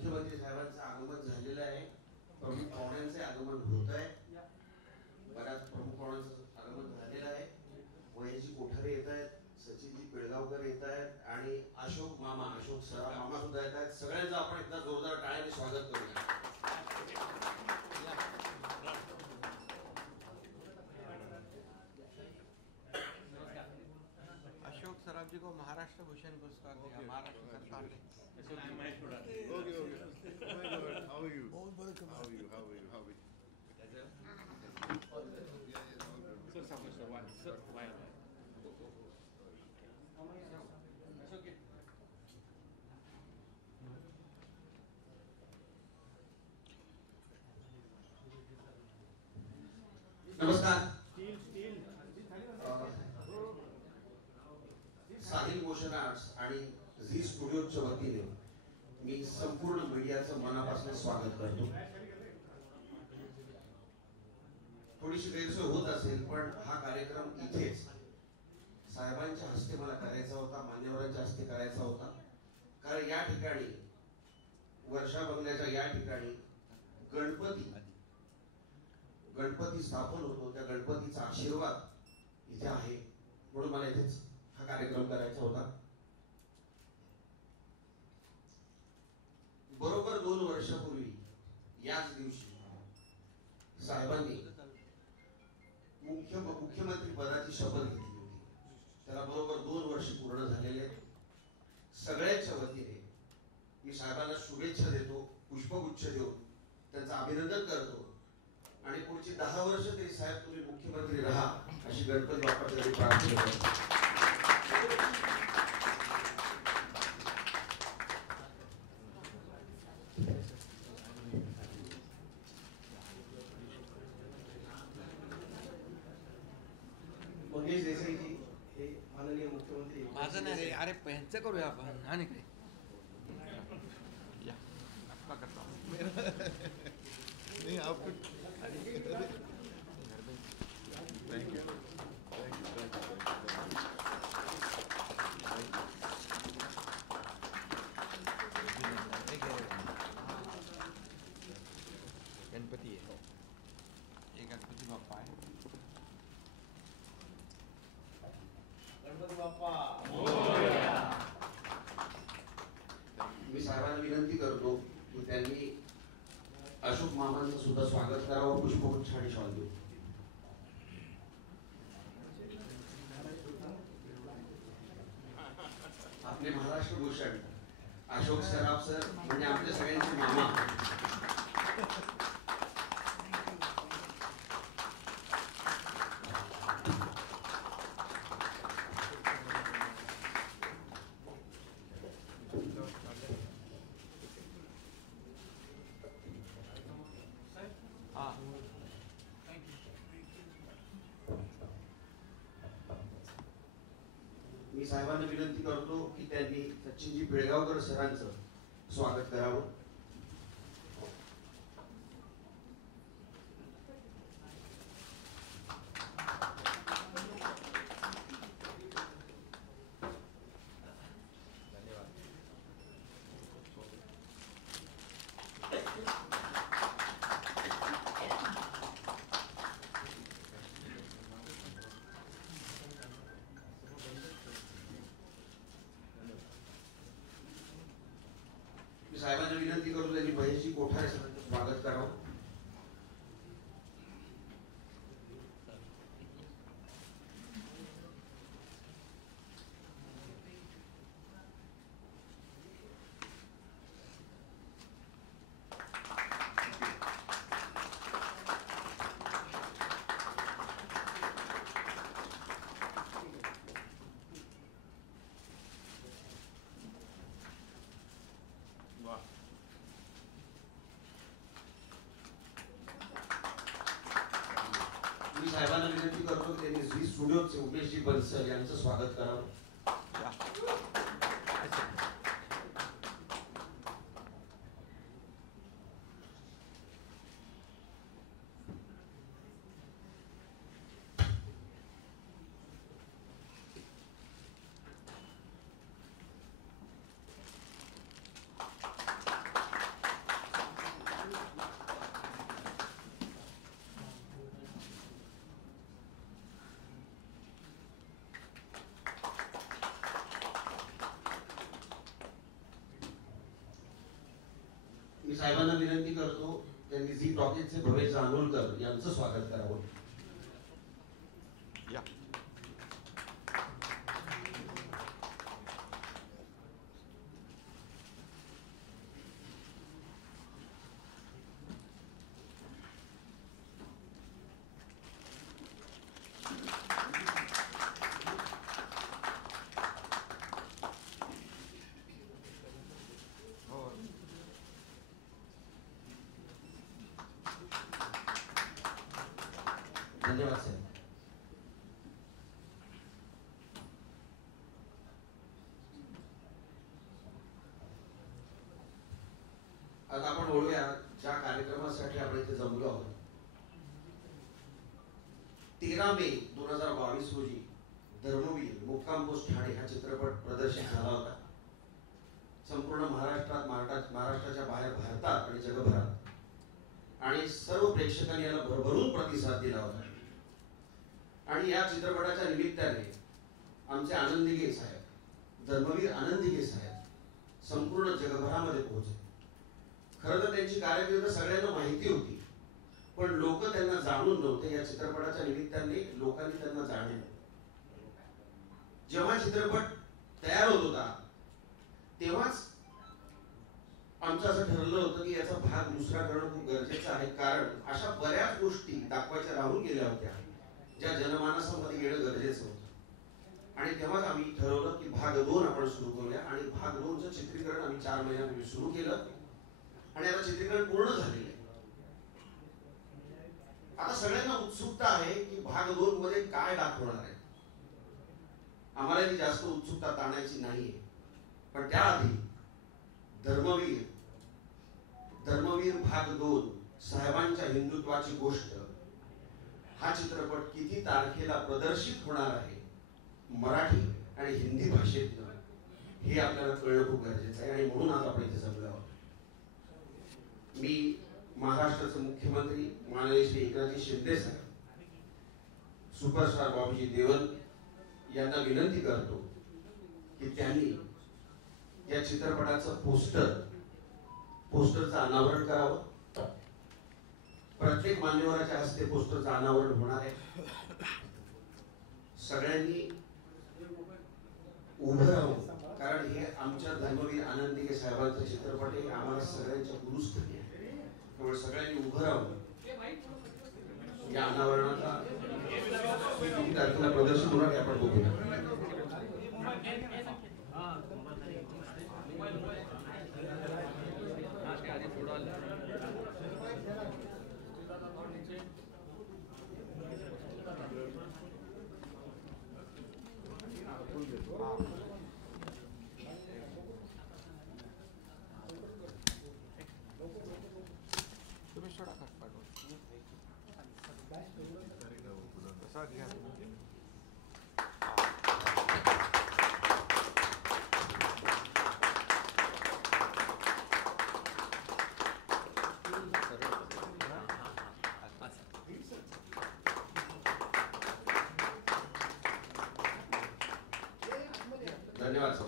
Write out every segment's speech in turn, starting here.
मुख्यमंत्री साहेबांचं आगमन झालेलं आहे. प्रमुख पाहुण्यांचे आगमन होत आहे. बऱ्याच प्रमुख पाहुण्यांचं आगमन झालेलं आहे. वयाची कोठारे येत आहेत, सचिनजी पिळगावकर येत आहेत आणि अशोक सराफ मामा सुद्धा येत आहेत. सगळ्यांचं आपण एकदा जोरदार टाळ्याने स्वागत करूया. अशोक सराफ जी को महाराष्ट्र भूषण पुरस्कार दिया महाराष्ट्र सरकार ने. How are you? How are you? How are you? How are you? नमस्कार. साहिल मोशन आर्ट्स आणि झी स्टुडिओच्या वतीने मी संपूर्ण मीडियाचं मनापासून स्वागत करतो. थोडीशी गैरसोय होत असेल पण हा कार्यक्रम इथेच साहेबांच्या हस्ते मला करायचा होता, मान्यवरांच्या हस्ते करायचा होता. कारण या ठिकाणी वर्षा बंगल्याच्या या ठिकाणी गणपती स्थापन होतो. त्या गणपतीचा आशीर्वाद इथे आहे म्हणून मला इथेच हा कार्यक्रम करायचा होता. बरोबर 2 वर्षापूर्वी याच दिवशी साहेबांनी मुख्यमंत्री पदाची शपथ घेतली होती. त्याला बरोबर 2 वर्ष पूर्ण झालेले. सगळ्यांच्या वतीने मी साहेबांना शुभेच्छा देतो, पुष्पगुच्छ देऊन त्यांचं अभिनंदन करतो आणि पुढची 10 वर्ष तरी साहेब तुम्ही मुख्यमंत्री राहा अशी गणपती बाप्पाकडे प्रार्थना करतो. मंगेश देसाई जी हे माननीय मुख्यमंत्री. माझं नाही रे, अरे यांचं करूया आपण. आणि काय या आपका करता हूं. नहीं आपको थैंक यू. गणपती आहे. हे गणपती बाप्पा आहे. गणपती बाप्पा मी साहेबांना विनंती करतो की त्यांनी अशोक मामांचं सुद्धा स्वागत करावं, पुष्पगुच्छ आणि शॉल देऊ. आपले महाराष्ट्र भूषण अशोक सराफ सर म्हणजे आमच्या सगळ्यांचे मामा. मी साहेबांना विनंती करतो की त्यांनी सचिनजी पिळगावकर सरांचं स्वागत करावं. मी साहेबांना विनंती करतो त्यांनी महेशजी कोठारे सरांचं स्वागत करावं. मी साहेबांना विनंती करतो की त्यांनी झी स्टुडिओचे उमेशजी बनसर यांचं स्वागत करावं. साहेबांना विनंती करतो त्यांनी झी टॉकीजचे भवेश जानोलकर यांचं स्वागत करावं. या धन्यवाद साहेब. आता आपण बोलूया ज्या कार्यक्रमासाठी आपण इथे जमलो आहोत. 13 मे 2022 रोजी धर्मवीर मुक्काम पोस्ट ठाणे हा चित्रपट प्रदर्शित झाला होता. संपूर्ण महाराष्ट्राच्या बाहेर भारतात आणि जगभरात आणि सर्व प्रेक्षकांनी याला भरभरून प्रतिसाद दिला होता. आणि या चित्रपटाच्या निमित्ताने आमचे आनंदिगे साहेब, धर्मवीर आनंदिगे साहेब संपूर्ण जगभरामध्ये पोहोचले. खरं तर त्यांची कारकीर्द सगळ्यांना माहिती होती, पण लोक त्यांना जाणून नव्हते. या चित्रपटाच्या निमित्ताने लोकांनी त्यांना जाणले. जेव्हा चित्रपट तयार होत होता तेव्हाच आमचं असं ठरलं होतं की याचा भाग दुसरा करणं खूप गरजेचं आहे, कारण अशा बऱ्याच गोष्टी दाखवायच्या राहून गेल्या होत्या ज्या जनमानसामध्ये येणं गरजेचं होतं. आणि तेव्हाच आम्ही ठरवलं की भाग 2 आपण सुरू करूया. आणि भाग 2चं चित्रीकरण आम्ही 4 महिन्यापूर्वी सुरू केलं आणि आता चित्रीकरण पूर्ण झालेलं आहे. आता सगळ्यांना उत्सुकता आहे की भाग 2 मध्ये काय दाखवणार आहे. आम्हाला ती जास्त उत्सुकता ताणायची नाहीये, पण त्याआधी धर्मवीर भाग 2 साहेबांच्या हिंदुत्वाची गोष्ट हा चित्रपट किती तारखेला प्रदर्शित होणार आहे मराठी आणि हिंदी भाषेत हे आपल्याला कळणं खूप गरजेचं आहे. आणि म्हणून आज आपण इथे जमलो आहोत. मी महाराष्ट्राचे मुख्यमंत्री माननीय श्री एकनाथजी शिंदे साहेब, सुपरस्टार बाबूजी देवल यांना विनंती करतो की त्यांनी या चित्रपटाचं पोस्टरचं अनावरण करावं. प्रत्येक मान्यवराच्या हस्ते पोस्टरचं अनावरण होणार आहे. सगळ्यांनी उभं राहून, कारण हे आमच्या धर्मवीर आनंदिके साहेबांचा चित्रपट आहे, आम्हाला सगळ्यांच्या गुरुस्थानी आहे. त्यामुळे सगळ्यांनी उभं राहून या अनावरणाचा किती तारखेला प्रदर्शन होणार आपण बघूया. तुम्ही सोडा का पाठवून तसा घ्या. धन्यवाद सर.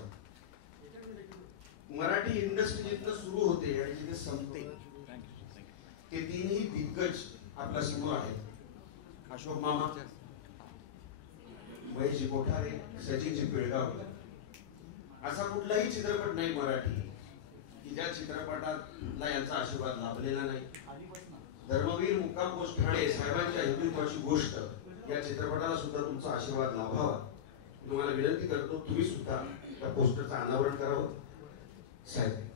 मराठी इंडस्ट्री जिथं सुरू होते आणि जिथे संपते ते तीनही दिग्गज आपल्या समोर आहेत. अशोक मामा, महेशजी कोठारे, सचिनजी पिळगावकर. असा कुठलाही चित्रपट नाही मराठी की ज्या चित्रपटाला यांचा आशीर्वाद लाभलेला नाही. धर्मवीर मुक्काम पोस्ट ठाणे साहेबांच्या हिंदुत्वाची गोष्ट या चित्रपटाला सुद्धा तुमचा आशीर्वाद लाभावा. तुम्हाला विनंती करतो तुम्ही सुद्धा त्या पोस्टरचं अनावरण करावं. साहेब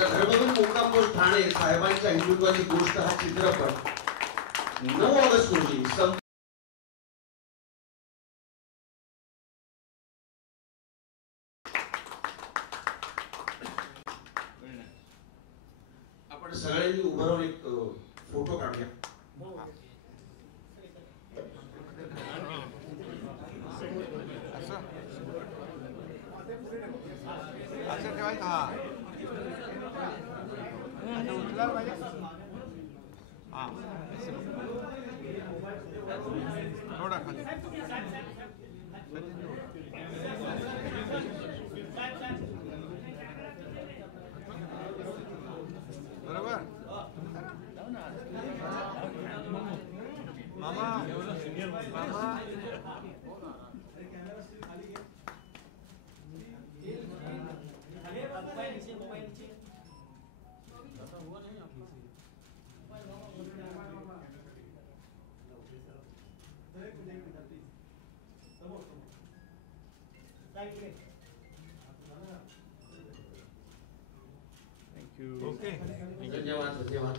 धर्मवीर मुक्काम पोस्ट ठाणे साहेबांच्या हिंदुत्वाची गोष्ट हा चित्रपट 9 ऑगस्ट रोजी सगळ्यांनी उभं राहून एक फोटो काढूया. असं ठेवायचं. हा उचलायला पाहिजे. हा थोडा खाली बरोबर. मामा मामा ओके. धन्यवाद धन्यवाद.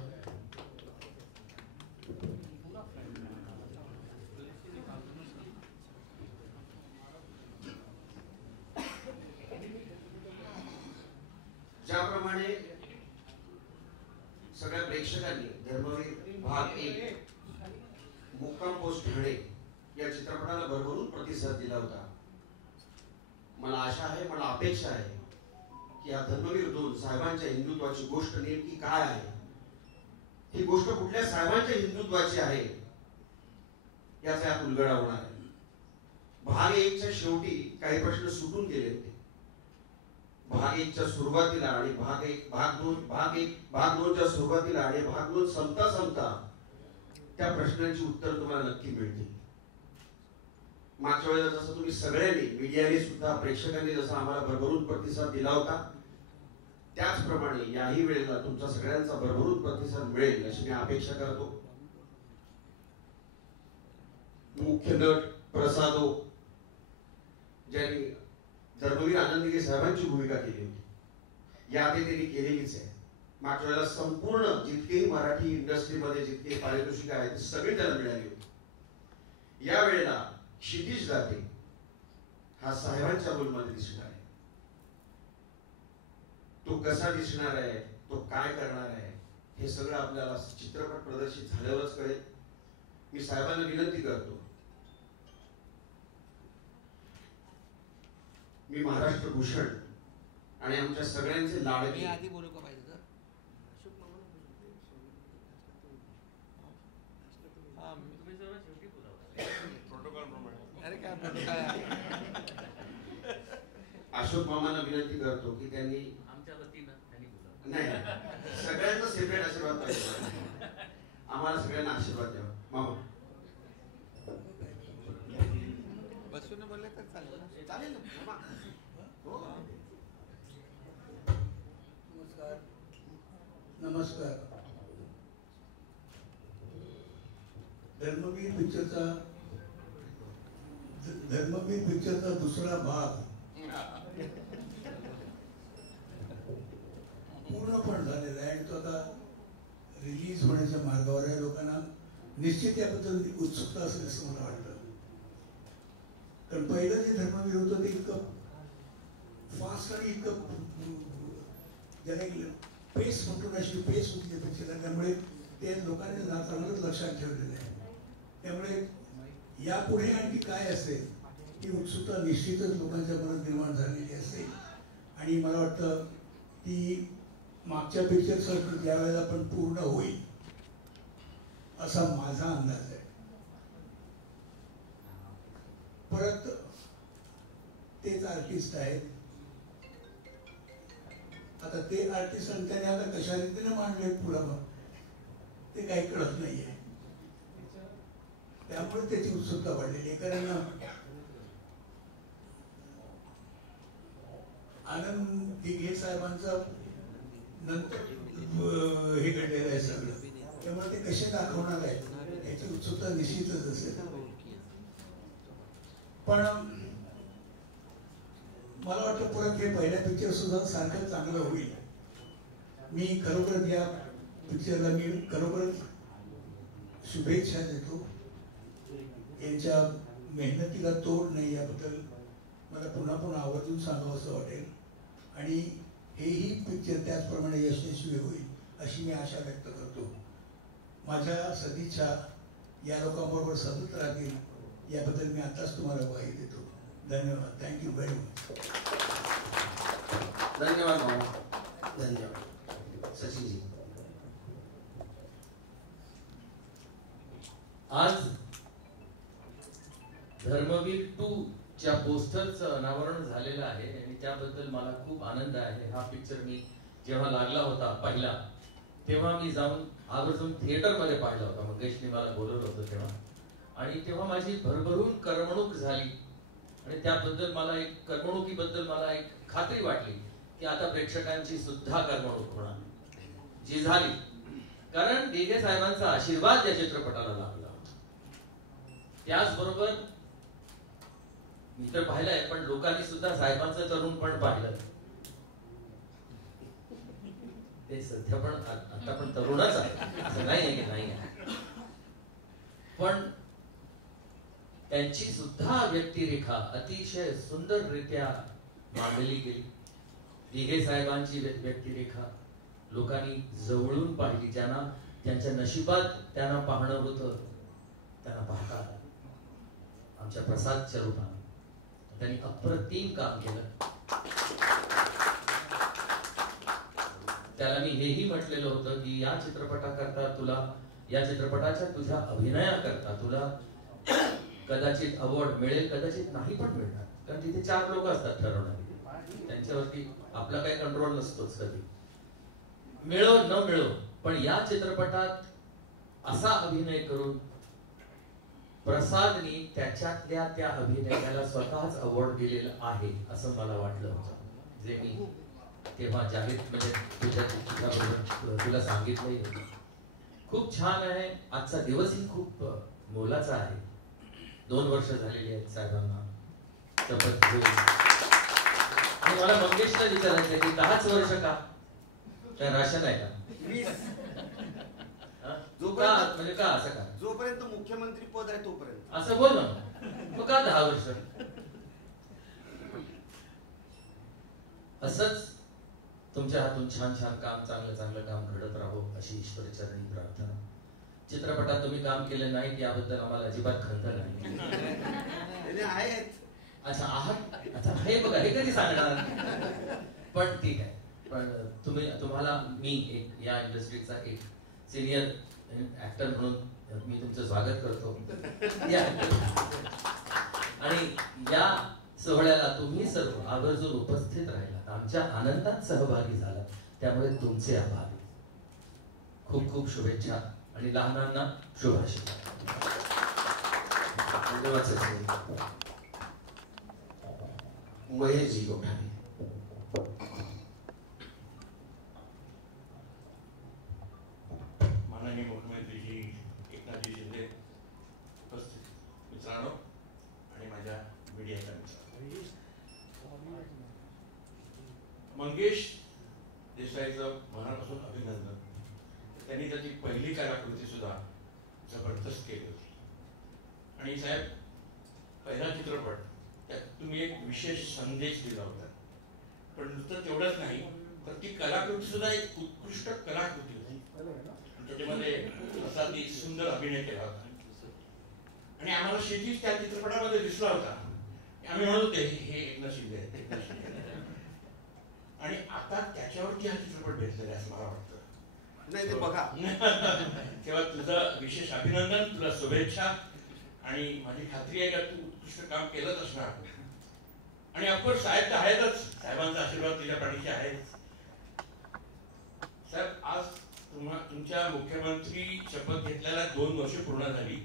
ज्याप्रमाणे सगळ्या प्रेक्षकांनी धर्मवीर भाग 1 मुक्काम पोस्ट ठाणे या चित्रपटाला भरभरून प्रतिसाद दिला होता. मला आशा आहे, मला अपेक्षा आहे की या धर्मवीर 2 साहेबांच्या हिंदुत्वाची गोष्ट नेमकी काय आहे, ही गोष्ट कुठल्या साहेबांच्या हिंदुत्वाची आहे याचा यात उलगडा होणार आहे. भाग 1च्या शेवटी काही प्रश्न सुटून गेले होते. भाग 1च्या सुरुवातीला आणि भाग 2च्या सुरुवातीला आणि भाग 2 संपता त्या प्रश्नांची उत्तर तुम्हाला नक्की मिळतील. मागच्या वेळेला जसं तुम्ही सगळ्यांनी, मीडियाने सुद्धा, प्रेक्षकांनी जसा आम्हाला भरभरून प्रतिसाद दिला होता, त्याचप्रमाणे याही वेळेला तुमचा सगळ्यांचा भरभरून प्रतिसाद मिळेल अशी मी अपेक्षा करतो. मुख्य नट प्रसादो ज्यांनी धर्मवीर आनंदगे साहेबांची भूमिका केली होती, याआधी त्यांनी केलेलीच आहे. मागच्या वेळेला संपूर्ण जितकेही मराठी इंडस्ट्रीमध्ये जितके पारितोषिक आहेत सगळी त्याला मिळाली होती. या वेळेला क्षितिज दाते हा साहेबांच्या रोलमध्ये दिसणार आहे. तो कसा दिसणार आहे, तो काय करणार आहे, हे सगळं आपल्याला चित्रपट प्रदर्शित झाल्यावरच कळेल. मी साहेबांना विनंती करतो, मी महाराष्ट्र भूषण आणि आमच्या सगळ्यांचे लाडके आधी बोलू का पाहिजे तर अरे काय अशोक मामांना विनंती करतो की त्यांनी आमच्या वतीनं त्यांनी बोलावं. नाही, सगळ्यांचा सेपरेट आशीर्वाद पाहिजे. आम्हाला सगळ्यांना आशीर्वाद द्यावा. मामा बसून बोलले तर चालेल ना? चालेल ना मामा. हो. नमस्कार. धर्मवीर पिक्चरचा दुसरा भाग पूर्ण पण झालेला आहे आणि तो आता रिलीज होण्याच्या मार्गावर आहे. लोकांना निश्चित याबद्दल उत्सुकता असेल असं मला वाटतं. कारण पहिलं जे धर्मवीर होतं ते इतकं फास्ट आणि इतकं ज्याला पेस म्हणतो अशी पेस होती त्या पिक्चरला, त्यामुळे ते लोकांनी चांगलंच लक्षात ठेवलेलं आहे. त्यामुळे यापुढे आणखी काय असेल ही उत्सुकता निश्चितच लोकांच्या मनात निर्माण झालेली असेल आणि मला वाटतं ती मागच्या पिक्चरसारखी ज्या वेळेला पण पूर्ण होईल असा माझा अंदाज आहे. परत तेच आर्टिस्ट आहेत. आता ते आर्टिस्ट आणि त्याने आता कशा रीतीने मांडले पुढं ते काही कळत नाहीये. त्यामुळे त्याची उत्सुकता वाढलेली आहे. कारण आनंद दिघे साहेबांचा नंतर हे घडलेलं आहे सगळं, त्यामुळे ते कसे दाखवणार आहे याची उत्सुकता निश्चितच असेल. पण मला वाटतं परत हे पहिल्या पिक्चर सुद्धा सारखं चांगलं होईल. मी खरोखरच या पिक्चरला मी खरोखरच शुभेच्छा देतो. यांच्या मेहनतीला तोड नाही याबद्दल मला पुन्हा पुन्हा आवर्जून सांगावं असं वाटेल आणि हेही पिक्चर त्याचप्रमाणे यशस्वी होईल अशी मी आशा व्यक्त करतो. माझ्या सदिच्छा या लोकांबरोबर सतत राहतील याबद्दल मी आताच तुम्हाला ग्वाही देतो. धन्यवाद. Thank you very much. धन्यवाद भाऊ, धन्यवाद. शशीजी, आज धर्मवीर 2 च्या पोस्टरचं अनावरण झालेलं आहे आणि त्याबद्दल मला खूप आनंद आहे. हा पिक्चर मी जेव्हा लागला होता पहिला, तेव्हा मी जाऊन आवर्जून थिएटरमध्ये पाहिला होता. मंगेशने मला बोलवलं होतं तेव्हा, आणि तेव्हा माझी भरभरून करमणूक झाली आणि त्याबद्दल मला एक करमणुकीबद्दल मला एक खात्री वाटली की आता प्रेक्षकांची सुद्धा करमणूक होणार, जी झाली. कारण दिघे साहेबांचा आशीर्वाद या चित्रपटाला लागला. त्याचबरोबर मी तर पाहिलंय, पण लोकांनी सुद्धा साहेबांचं तरुण पण पाहिलं. ते सध्या पण आता पण तरुणच आहे, असं नाही की नाही आहे. पण त्यांची सुद्धा व्यक्तिरेखा अतिशय सुंदररित्या मांडली गेली. दिघे साहेबांची व्यक्तिरेखा लोकांनी जवळून पाहिली. ज्यांना त्यांच्या नशिबात त्यांना पाहणं होतं त्यांना पाहता आलं. आमच्या प्रसादच्या रूपाने त्यांनी अप्रतिम काम केलं. त्याला मी हेही म्हटलेलं होतं की या चित्रपटाकरता तुला, या चित्रपटाच्या तुझ्या अभिनयाकरता तुला कदाचित अवॉर्ड मिळेल, कदाचित नाही पण मिळणार. कारण तिथे 4 लोक असतात ठरवणारे, त्यांच्यावरती आपला काही कंट्रोल नसतोच. कधी मिळो न मिळो, पण या चित्रपटात असा अभिनय करून प्रसादनी त्याच्यातल्या त्या अभिनयाला स्वतःच अवॉर्ड दिलेला आहे असं मला वाटलं होतं. जे मी तेव्हा जाहीर म्हणजे तुला सांगितलंही होतं. खूप छान आहे. आजचा दिवसही खूप मोलाचा आहे. 2 वर्ष झालेली आहेत साहेबांना शपथ घेऊन. आणि मला मंगेशला विचारायचं की 10च वर्ष का? काय राशन आहे का? 20 जोपर्यंत म्हणजे का असं का? जोपर्यंत मुख्यमंत्री पद आहे तोपर्यंत. असं बोल ना. मग का 10 वर्ष? असंच तुमच्या हातून छान छान काम, चांगलं चांगलं काम घडत राहो अशी ईश्वरचरणी प्रार्थना. चित्रपटात तुम्ही काम केलं नाही याबद्दल आम्हाला अजिबात खंत नाही. अच्छा आहात. अच्छा हे बघा, हे कधी सांगणार? पण ठीक आहे. पण तुम्हाला मी एक या इंडस्ट्रीचा एक सिनियर ऍक्टर म्हणून मी तुमचं स्वागत करतो. आणि या सोहळ्याला तुम्ही सर्व आवर्जून उपस्थित राहिलात, आमच्या आनंदात सहभागी झालात, त्यामुळे तुमचे आभार. खूप खूप शुभेच्छा आणि लहानांना शुभाशय. धन्यवाद सचिन. महेशजी गोठाणे. माननीय मुख्यमंत्रीजी एकनाथजी शिंदे, उपस्थित मित्रांनो आणि माझ्या मीडियाच्या मित्रांनो, मंगेश देसाईचं मनापासून अभिनंदन. त्यांनी त्याची पहिली कलाकृती सुद्धा जबरदस्त केली होती. आणि साहेब, पहिला चित्रपट त्यात तुम्ही एक विशेष संदेश दिला होता. पण नुसतं तेवढंच नाही, तर ती कलाकृती सुद्धा एक उत्कृष्ट कलाकृती होती. त्याच्यामध्ये प्रसादनी सुंदर अभिनय केला होता आणि आम्हाला शेतीच त्या चित्रपटामध्ये दिसला होता. आम्ही म्हणत होते हे एकनाथ शिंदे आहेत. आणि आता त्याच्यावरती हा चित्रपट भेटलेला आहे असं मला वाटतं. नाही ते बघा. तेव्हा तुझं विशेष अभिनंदन, तुला शुभेच्छा. आणि माझी खात्री आहे का तू उत्कृष्ट काम केलंच असणार. आणि ऑफकोर्स साहेब तर आहेतच, साहेबांचा आशीर्वाद तुझ्या पाठीशी आहेच. साहेब, आज तुमच्या मुख्यमंत्री शपथ घेतल्याला 2 वर्ष पूर्ण झाली,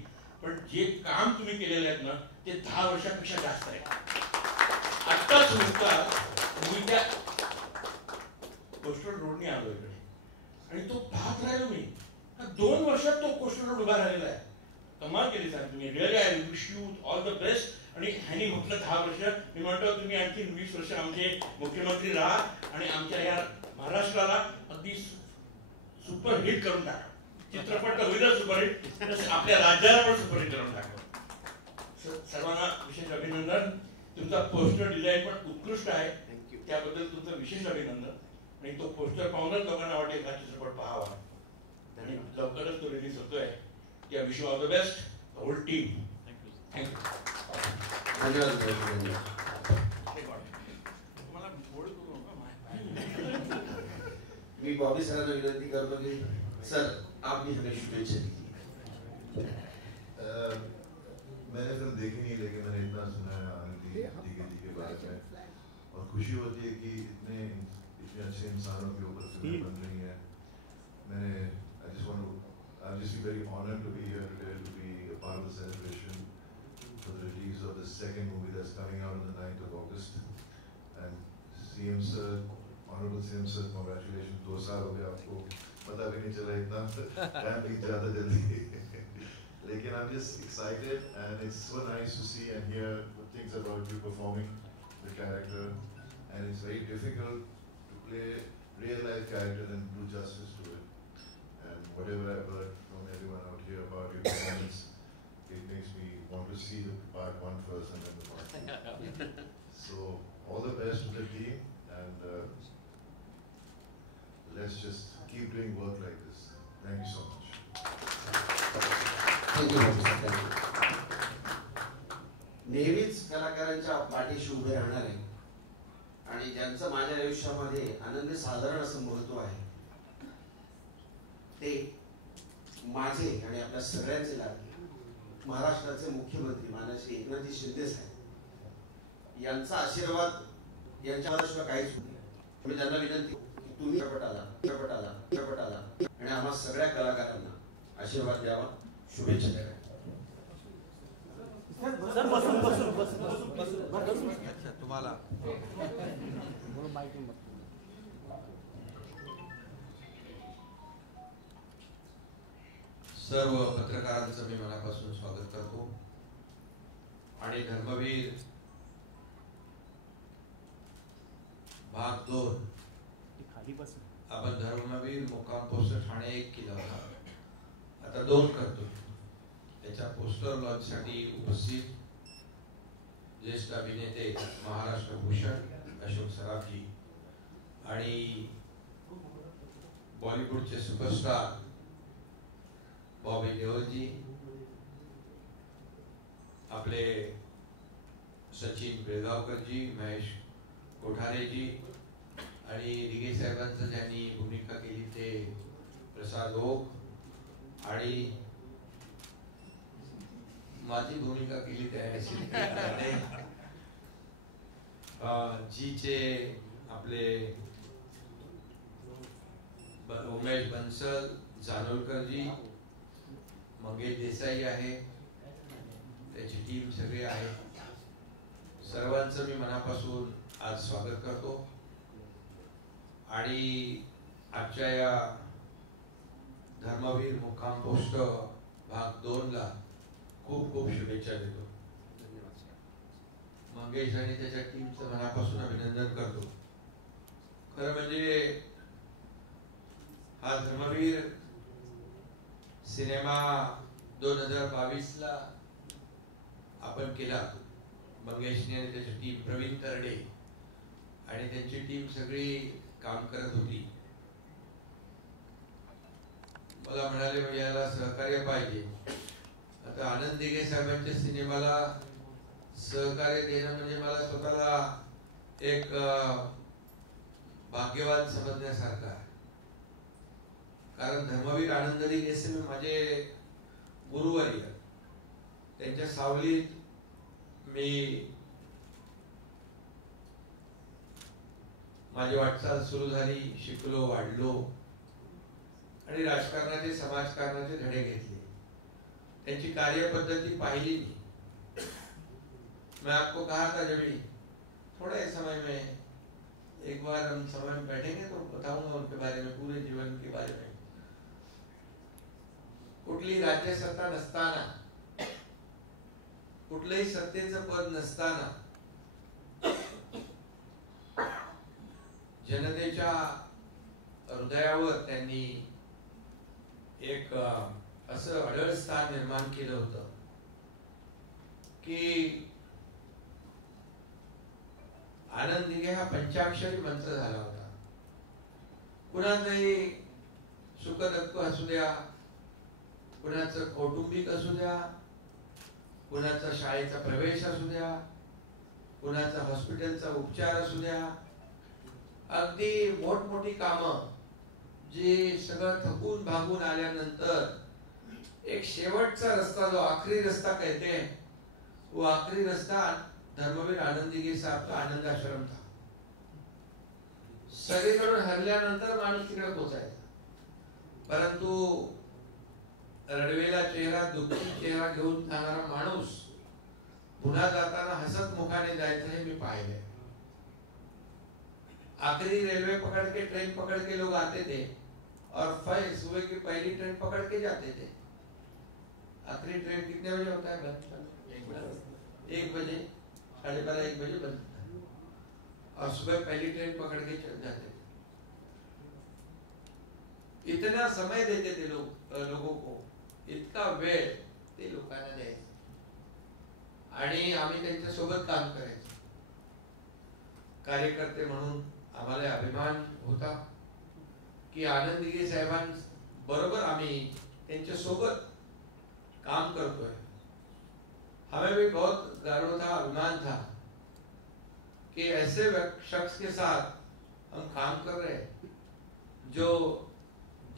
पण जे काम तुम्ही केलेले आहेत ना ते 10 वर्षापेक्षा जास्त आहे. आत्ताच मी त्या कोस्टल रोडने आलो इकडे आणि तो पाहत राहिलो मी. 2 वर्षात तो कोस्टल रोड उभा राहिलेला आहे. कमाल केली साहेब तुम्ही. Really I wish you all the best. आणि ह्यानी म्हटलं 10 वर्ष, मी म्हणतो तुम्ही आणखी 20 वर्ष आमचे मुख्यमंत्री राहा आणि आमच्या या महाराष्ट्राला अगदी सुपरहिट करून टाका. चित्रपट तर होईलच सुपरहिट, आपल्या राज्याला पण सुपरहिट करून टाका. सर्वांना विशेष अभिनंदन. तुमचा पोस्टर डिझाईन पण उत्कृष्ट आहे, त्याबद्दल तुमचं विशेष अभिनंदन. आणि तो पोस्टर पाहूनच लोकांना वाटेल का चित्रपट पाहावा आणि लवकरच तो रिलीज होतोय. या wish you all the best whole team. Thank you. धन्यवाद. तुम्हाला बोल करू नका. मी बॉबी सरांना विनंती करतो की सर आपली हमें शुभेच्छा दी. मैंने फिल्म देखी नहीं लेकिन मैंने इतना सुना है आनंद जी के बारे में और खुशी होती है कि इतने अच्छे इंसानों के ऊपर फिल्में बन रही हैं. मैंने I'm just very honored to be here today to be a part of the celebration for the release of the second movie that's coming out on the 9th of August. And CM sir, Honorable CM sir, congratulations. 2 साल हो गए आपको पता भी नहीं चला इतना time बीत जाता जल्दी. Lekin I'm just excited and it's so nice to see and hear good things about you performing the character, and it's very difficult to play real life character and do justice to it. And whatever I've heard from everyone out here about your performance, it makes me want to see the part 1 first and then the part 2. So all the best to the team, and let's just keep doing work like this. Thank you so much. नेहमीच कलाकारांच्या पाठीशी उभे राहणारे आणि ज्यांचं माझ्या आयुष्यामध्ये अनन्य साधारण असं महत्व आहे ते माझे आणि आपल्या सगळ्यांचे लाडके महाराष्ट्राचे मुख्यमंत्री माननीय श्री एकनाथजी शिंदे साहेब यांचा आशीर्वाद यांच्याशिवाय काहीच होत नाही. मी त्यांना विनंती की तुम्ही चित्रपटाला आणि आम्हा सगळ्या कलाकारांना आशीर्वाद द्यावा, शुभेच्छा द्याव्या. अच्छा तुम्हाला सर्व पत्रकारांचं मी मनापासून स्वागत करतो आणि धर्मवीर भाग 2 आपण धर्मवीर मुक्काम पोस्टर ठाणे 1 केला होता, आता 2 करतो. त्याच्या पोस्टर लॉन्च साठी उपस्थित ज्येष्ठ अभिनेते महाराष्ट्र भूषण अशोक सराफजी आणि बॉलिवूडचे सुपरस्टार बॉबी देओलजी, आपले सचिन बेळगावकरजी, महेश कोठारेजी आणि दिघे साहेबांचं ज्यांनी भूमिका केली ते प्रसाद ओक आणि माझी भूमिका केली त्या जीचे आपले उमेश बन्सल, जानोलकरजी, मंगेश देसाई आहे, त्याची टीम सगळे आहे. सर्वांचं मी मनापासून आज स्वागत करतो आणि आजच्या या धर्मवीर मुक्काम पोस्ट भाग 2 ला खूप खूप शुभेच्छा देतो. मंगेश आणि त्याच्या टीमचं मनापासून अभिनंदन करतो. खरं म्हणजे हा धर्मवीर सिनेमा 2022 ला आपण केला. मंगेशने आणि त्याची टीम, प्रवीण तरडे आणि त्यांची टीम सगळी काम करत होती. मला म्हणाले याला सहकार्य पाहिजे. आता आनंद दिघे साहेबांच्या सिनेमाला सहकार्य देणं म्हणजे मला स्वतःला एक भाग्यवान समजण्यासारखं आहे. कारण धर्मवीर आनंद दिघे साहेब माझे गुरुवर्य, त्यांच्या सावलीत मी माझी वाटचाल सुरू झाली, शिकलो, वाढलो आणि राजकारणाचे समाजकारणाचे धडे घेतले. त्यांची कार्यपद्धती पाहिली मी. मैं आपको कहा था जब थोड़े समय में एक बार हम समय में बैठेंगे तो बताऊंगा उनके बारे में, पूरे जीवन के बारे में. कुठली राज्य सत्ता नसताना, कुठलंही सत्तेचं पद नसताना जनतेच्या हृदयावर त्यांनी एक असं अढळ स्थान निर्माण केलं होतं की आनंद दिघे हा पंचाक्षरी मंत्र झाला होता. कुणाचंही सुखदुःख असू द्या, कुणाचं कौटुंबिक असू द्या, कुणाचा शाळेचा प्रवेश असू द्या, कुणाचा हॉस्पिटलचा उपचार असू द्या, अगदी मोठमोठी कामं जे सगळं थकून भागून आल्यानंतर एक शेवटचा रस्ता, जो आखरी रस्ता कहते हैं, वो आखरी रस्ता धर्मवीर आनंदीगिरी साहब का आनंद आश्रम था. सगळीकडून हरल्यानंतर माणूस तिकडे पोचायचा, परंतु रडवेला चेहरा, दुःखी चेहरा घेऊन जाणारा माणूस पुन्हा जाताना हसत मुखाने जायचं हे मी पाहिलंय. आखिरी रेलवे पकड़ के, ट्रेन पकड़ के लोग आते थे और सुबह की पहली ट्रेन पकड़ के जाते थे. आखिरी ट्रेन कितने बजे होता है? 1 बजे, 12:30, 1 बजे बंद, और सुबह पहली ट्रेन पकड़ के चल जाते थे. इतना समय देते थे लोगों को, इतका वेळ ते लोकांना द्यायचे आणि आम्ही त्यांच्या सोबत काम करायचो. कार्यकर्ते म्हणून आम्हाला अभिमान होता की आनंदगिरी साहेबांबरोबर आम्ही त्यांच्या सोबत काम करतोय. हमें भी बहुत गर्व था, अभिमान था कि ऐसे शख्स के साथ हम काम कर रहे हैं जो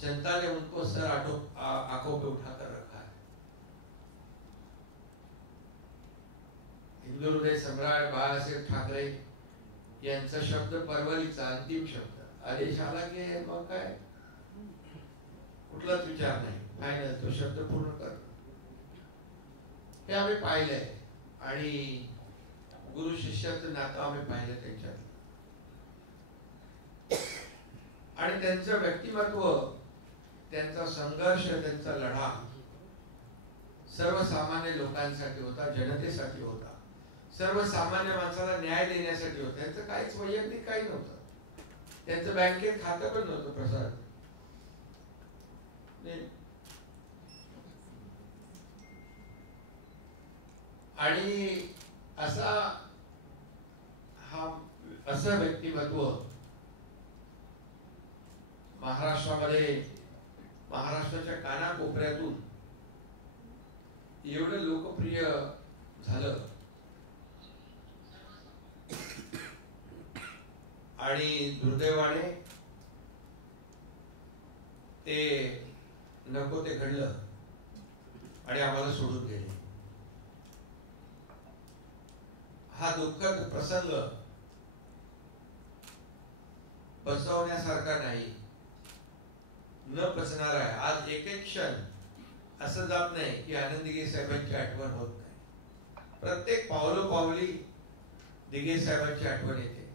जनता ने उनको सर आंखों पे उठाकर रखा है. हिंदू हृदय सम्राट बाळासाहेब ठाकरे यांचा शब्द, परवलीचा अंतिम शब्द, आदेश आला की मग काय कुठलाच विचार नाही, फायनल तो शब्द पूर्ण कर, हे आम्ही पाहिलंय. आणि गुरु शिष्याचं नातं आम्ही पाहिलं त्यांच्यात. आणि त्यांचं व्यक्तिमत्व, त्यांचा संघर्ष, त्यांचा लढा सर्वसामान्य लोकांसाठी होता, जनतेसाठी होता, सर्वसामान्य माणसाला न्याय देण्यासाठी होता. त्यांचं काहीच वैयक्तिक काही नव्हतं. त्यांचं बँकेत खातं पण नव्हतं प्रसाद. आणि असं व्यक्तिमत्व महाराष्ट्रामध्ये, महाराष्ट्राच्या कानाकोपऱ्यातून एवढं लोकप्रिय झालं. आणि दुर्दैवाने ते नको ते घडलं आणि आम्हाला सोडून गेले. हा दुःखद प्रसंग पचवण्यासारखा नाही, न पचणार आहे. आज एक क्षण असं जात नाही की आनंदगिरी साहेबांची आठवण होत नाही. प्रत्येक पावलोपावली दिघे साहेबांची आठवण येते.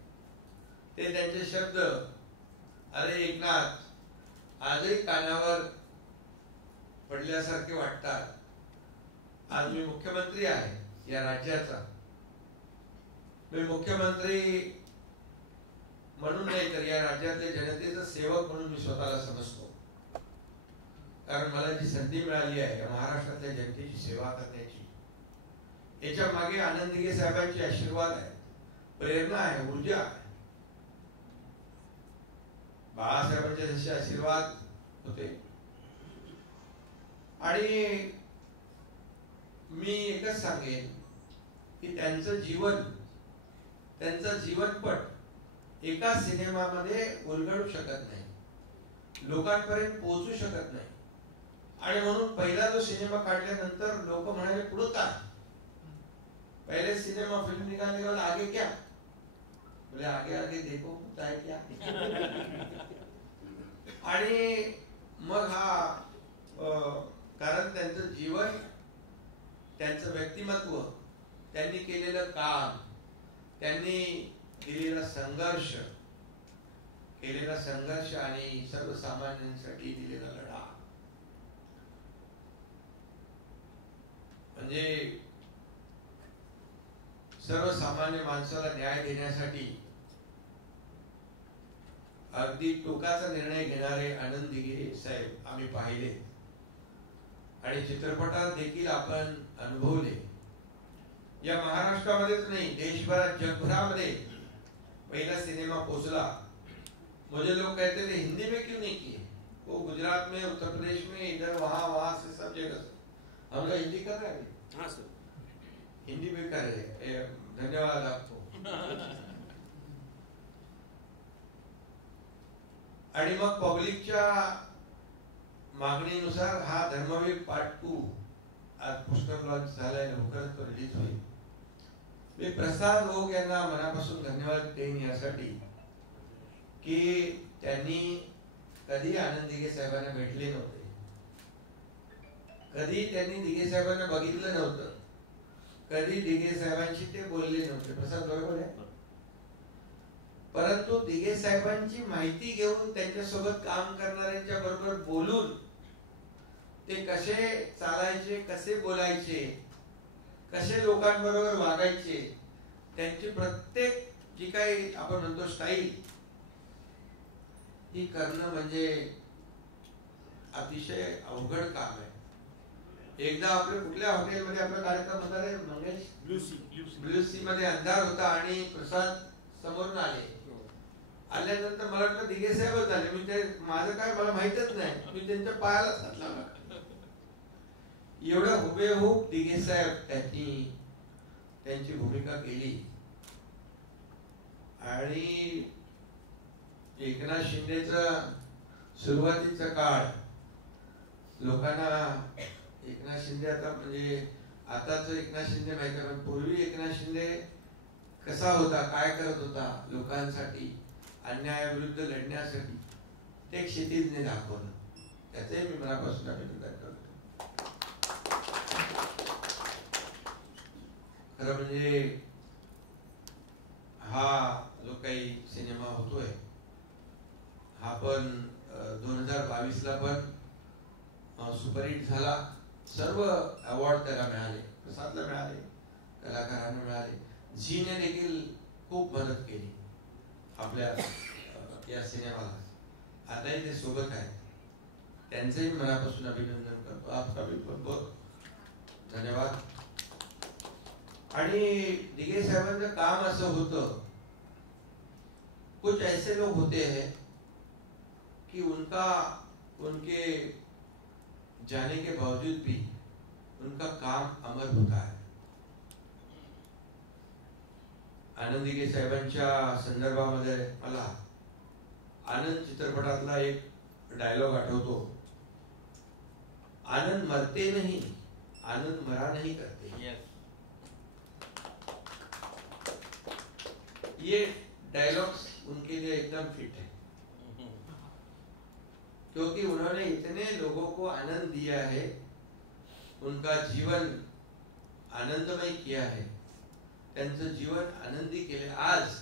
ते त्यांचे शब्द, अरे एकनाथ, आजही कानावर पडल्यासारखे वाटतात. आज मी मुख्यमंत्री आहे या राज्याचा. मी मुख्यमंत्री म्हणून नाही तर या राज्यातल्या जनतेचा सेवक म्हणून मी स्वतःला समजतो. कारण मला जी संधी मिळाली आहे या महाराष्ट्रातल्या जनतेची सेवा करण्याची, याच्या मागे आनंदगिरी साहेबांचे आशीर्वाद आहे, प्रेरणा आहे, ऊर्जा आहे. बाळासाहेबांचे जसे आशीर्वाद होते. आणि मी एकच सांगेन की त्यांचं जीवन, त्यांचा जीवनपट एका सिनेमामध्ये उलगडू शकत नाही, लोकांपर्यंत पोहोचू शकत नाही. आणि म्हणून पहिला जो सिनेमा काढल्यानंतर लोक म्हणाले पुढे काय, पहले सिनेमा फिल्म निकालने वाला आगे क्या, बोले आगे आगे देखो होता है क्या. आणि मग हा कारण त्यांचं जीवन, त्यांचं व्यक्तिमत्व, त्यांनी केलेलं काम, त्यांनी दिलेला संघर्ष आणि सर्वसामान्यांसाठी दिलेला लढा, म्हणजे सर्वसामान्य माणसाला न्याय देण्यासाठी अगदी टोकाचा निर्णय घेणारे आनंद दिघे साहेब आम्ही पाहिले आणि चित्रपटात देखील आपण अनुभवले. या महाराष्ट्रामध्येच नाही, देशभरात, जगभरामध्ये पहिला सिनेमा पोचला मुझे लोग कहते थे हिंदी में क्यों नहीं किए, वो गुजरात में, उत्तर प्रदेश में, इधर वहां से सब जगह से हम लोग हिंदी कर रहे हैं। हाँ सर, हिंदी में कर रहे हैं, धन्यवाद आपको। आणि मग पब्लिकच्या मागणीनुसार हा धर्मवीर पार्ट 2 आज पोस्टर लॉन्च झालाय, लवकरच तो रिलीज होईल। मी प्रसाद ओक यांना मनापासून धन्यवाद देईन यासाठी की त्यांनी कधी आनंद दिघे साहेबांना भेटले नव्हते, कधी त्यांनी दिघे साहेबांना बघितलं नव्हतं, कधी दिघे साहेबांशी ते बोलले नव्हते। प्रसाद बरोबर आहे, परंतु दिघे साहेबांची माहिती घेऊन त्यांच्यासोबत काम करणाऱ्यांच्या बरोबर बोलून ते कसे चालायचे, कसे बोलायचे, कसे लोकांबरोबर वागायचे, त्यांची प्रत्येक जी काही आपण म्हणतो स्टाईल ही करणं म्हणजे अतिशय अवघड काम आहे। एकदा आपल्या कुठल्या हॉटेलमध्ये आपला कार्यक्रम होता रे मंगेश, ब्लू सी मध्ये अंधार होता आणि प्रसाद समोरून आल्यानंतर मला वाटलं दिघे साहेबच आले, मी ते माझं काय मला माहितच नाही, मी त्यांच्या पायालाच हात लावला। एवढं हुबेहूब दिघे साहेब त्यांची भूमिका केली। आणि एकनाथ शिंदेचा सुरुवातीचा काळ लोकांना, एकनाथ शिंदे आता म्हणजे आताच एकनाथ शिंदे माहिती आहे, पूर्वी एकनाथ शिंदे कसा होता, काय करत होता लोकांसाठी, अन्यायाविरुद्ध लढण्यासाठी, ते क्षितिजने दाखवलं, त्याचे मी मनापासून अभिनंदन करतो। खरं म्हणजे हा जो काही सिनेमा होतोय हा पण 2022 ला पण सुपरहिट झाला, सर्व अवॉर्ड त्याला मिळाले, प्रसादला मिळाले, कलाकारांना मिळाले, झीने देखील खूप मदत केली आपल्या या सिनेमाला, आताही ते सोबत आहेत, त्यांचंही मनापासून अभिनंदन करतो। आपका भी बहुत बहुत धन्यवाद। आणि दिघे साहेबांचं काम असं होतं, कुछ ऐसे लोग होते हैं कि उनके जाने के बावजूद भी उनका काम अमर होता है। आनंद दिघे साहेबांच्या संदर्भामध्ये मला आनंद चित्रपटातला एक डायलॉग आठवतो, आनंद मरते नहीं, आनंद मरा नहीं करते। ये डायलॉग्स उनके लिए एकदम फिट है, क्योंकि उन्होंने इतने लोगों को आनंद दिया है, उनका जीवन आनंदमय किया है, त्यांचं जीवन आनंदी केले। आज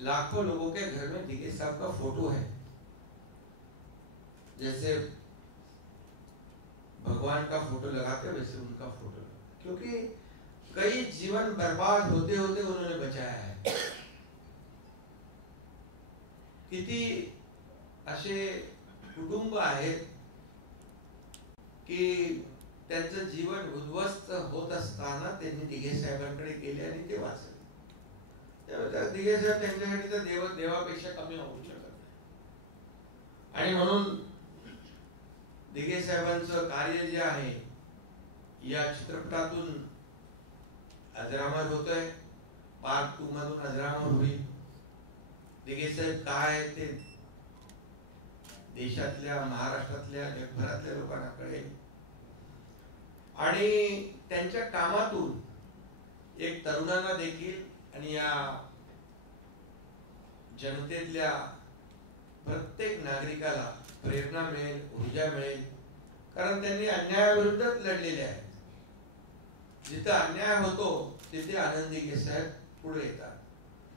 लाखों लोगों के घर में दिघे साहब का फोटो है, जैसे भगवान का फोटो लगाते वैसे उनका फोटो लगा, क्योंकि कई जीवन बर्बाद होते होते उन्होंने बचाया है। किती असे कुटुंब आहेत की त्यांचं जीवन उद्ध्वस्त होत असताना त्यांनी दिघे साहेबांकडे गेले आणि ते वाचले। त्यामुळे दिघे साहेब त्यांच्यासाठी तर देवापेक्षा कमी होऊ शकत नाही। आणि म्हणून दिघे साहेबांचं कार्य जे आहे या चित्रपटातून अजरामर होतोय, पार्ट 2 मधून अजरामर होईल। दिघे साहेब काय ते देशातल्या, महाराष्ट्रातल्या, जगभरातल्या लोकांना कळेल आणि त्यांच्या कामातून एक तरुणांना देखील आणि या जनतेतल्या प्रत्येक नागरिकाला प्रेरणा मिळेल, ऊर्जा मिळेल, कारण त्यांनी अन्यायाविरुद्धच लढलेले आहेत। जिथे अन्याय होतो तिथे आनंद दिघे साहेब पुढे येतात,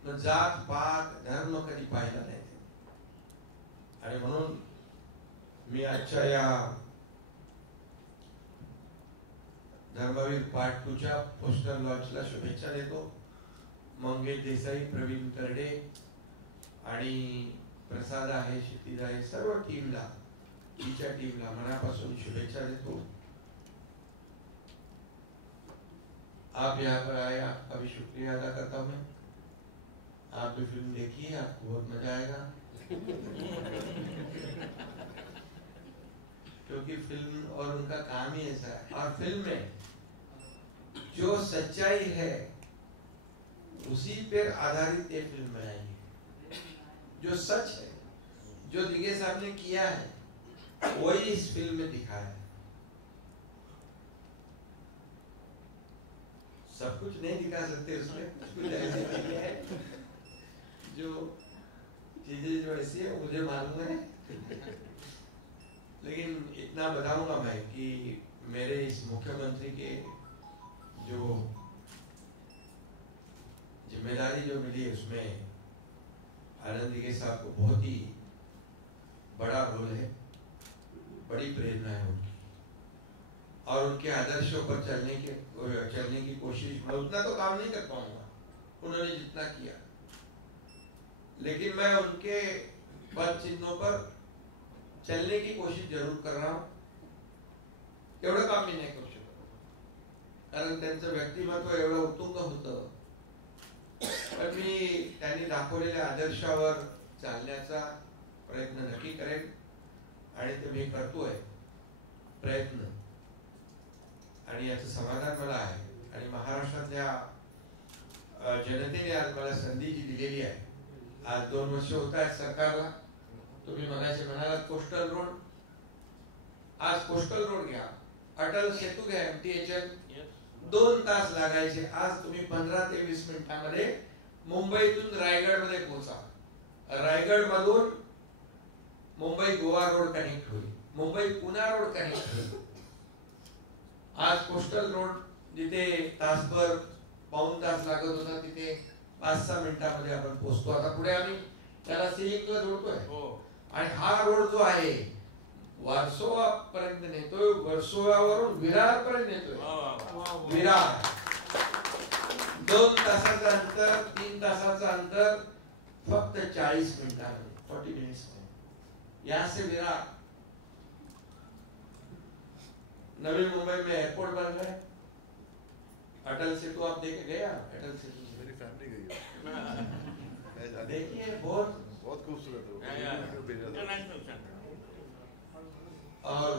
मग जात पात धर्म कधी पाहिला नाही। आणि म्हणून मी आजच्या या धर्मवीर पार्ट 2 च्या पोस्टर लॉन्चला शुभेच्छा देतो। मंगेश देसाई, प्रवीण तरडे आणि प्रसाद आहे, क्षितिज आहे, सर्व टीमला, तिच्या टीमला मनापासून शुभेच्छा देतो। आप यहाँ पर आए, आपका भी शुक्रिया अदा करता हूँ। आप भी फिल्म देखिए, आपको बहुत मजा आएगा। क्योंकि फिल्म और उनका काम ही ऐसा है। और फिल्म में जो सच्चाई है उसी पर आधारित ये फिल्म बनाएंगे। जो सच है, जो दिगे साहब ने किया है, वही इस फिल्म में दिखाया है। सब कुछ नहीं दिखा सकते उसमें, कुछ ऐसी चीजें हैं जो ऐसी है मुझे मालूम है। लेकिन इतना बताऊंगा मैं कि मेरे इस मुख्यमंत्री के जो जिम्मेदारी जो मिली है उसमें आनंद दिगे साहब को बहुत ही बड़ा रोल है, बड़ी प्रेरणा है उनकी। और उनके आदर्शों पर चलने की कोशिश, मैं उतना तो काम नहीं कर पाऊंगा उन्होंने जितना किया, लेकिन मैं उनके पद चिन्हों पर चलने की कोशिश जरूर कर रहा हूं। एवढं काम मी नाही करू शकत, कारण त्यांचं व्यक्तिमत्व एवढं उत्तुंग होतं। पण मी त्यांनी दाखवलेल्या आदर्शावर चालण्याचा प्रयत्न नक्की करेन आणि ते मी करतोय प्रयत्न, आणि याचं समाधान मला आहे। आणि महाराष्ट्रातल्या जनतेने आज मला संधी जी दिलेली आहे, आज 2 वर्ष होत आहेत सरकारला। तुम्ही मगाशी म्हणालात कोस्टल रोड, आज कोस्टल रोड घ्या, अटल सेतू घ्या, MTHL 2 तास लागायचे, आज तुम्ही 15 ते 20 मिनिटांमध्ये मुंबईतून रायगड मध्ये पोहोचा। रायगड मधून मुंबई गोवा रोड कनेक्ट होईल, मुंबई पुणे रोड कनेक्ट होईल। आज कोस्टल रोड जिथे तासभर पाऊण तास लागत होता, तिथे 5-6 मिनिटांमध्ये आपण पोहोचतो। आता पुढे आम्ही त्याला सिलिंकला जोडतोय, आणि हा रोड जो आहे वारसोवा पर्यंत नेतोय, वर्सोवावरून विरार पर्यंत नेतोय। विरार 2 तासाचं अंतर, 3 तासाचं अंतर फक्त 40 मिनिटांमध्ये, 40 मिनिट्स में यहाँ से विरार। नवी मुंबई में एयरपोर्ट बन रहा है, अटल सेतु आप देखे गए? अटल सेतु मेरी फैमिली गई है, देखिए बहुत खूबसूरत है। और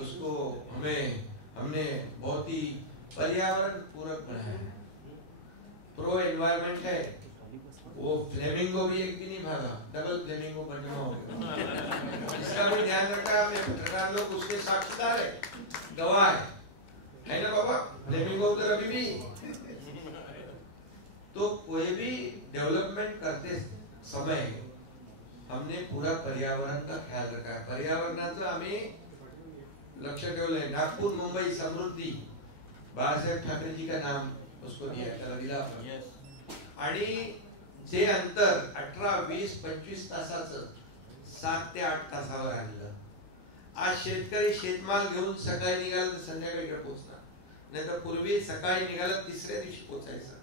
उसको हमने बहुत ही पर्यावरण पूरक बनाया है, प्रो एनवायरमेंट है। वो फ्लेमिंगो भी एक भी नहीं भागा, डबल फ्लेमिंगो बनना हो गया। इसका भी ध्यान रखा हमने, पत्रकार लोग उसके साक्षीदार है, गवाह है ना बाबा? फ्लेमिंगो तो अभी भी। तो कोई भी डेवलपमेंट करते समय हमने पूरा पर्यावरण का ख्याल रखा है। पर्यावरणाचं आम्ही लक्ष ठेवलंय। नागपुर मुंबई समृद्धि, बाळासाहेब ठाकरे जी का नाम उसको दिला। आणि जे अंतर 18, 20, 25 तासाचं 7 ते 8 तासावर आणलं। आज शेतकरी शेतमाल घेऊन सकाळी निघाला तर संध्याकाळी पोहोचणार, नाही तर पूर्वी सकाळी निघाला तिसऱ्या दिवशी पोहोचायचं।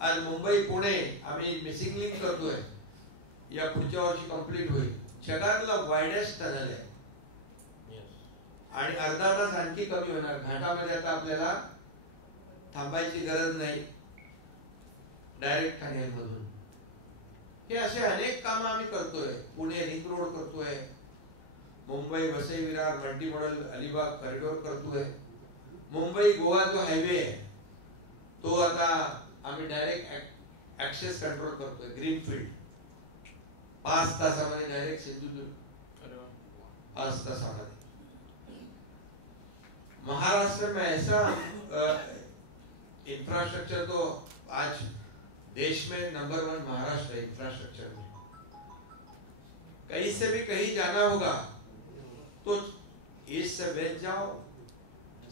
आज मुंबई पुणे आम्ही मिसिंग लिंक करतोय, या पुढच्या वर्षी कंप्लीट होईल। जगातला वाइडेस्ट टनल आहे, आणि अर्धा तास आणखी कमी होणार। घाटामध्ये आता आपल्याला थांबायची गरज नाही, डायरेक्ट ठाणे मधून। हे असे अनेक काम आम्ही करतोय। पुणे रिंग रोड करतोय, Mumbai Vasai Virar multi modal Alibag corridor करतोय। मुंबई गोवा जो हायवे आहे तो आता आम्ही डायरेक्ट ऍक्सेस कंट्रोल करतोय, ग्रीनफील्ड। 5 तासामध्ये डायरेक्ट सिंधुदुर्ग, 5 तासामध्ये। महाराष्ट्र में ऐसा इंफ्रास्ट्रक्चर तो आज देश में नंबर 1 महाराष्ट्र है इंफ्रास्ट्रक्चर में। कहीं से भी कहीं जाना होगा तो ईस्ट से वेस्ट जाओ,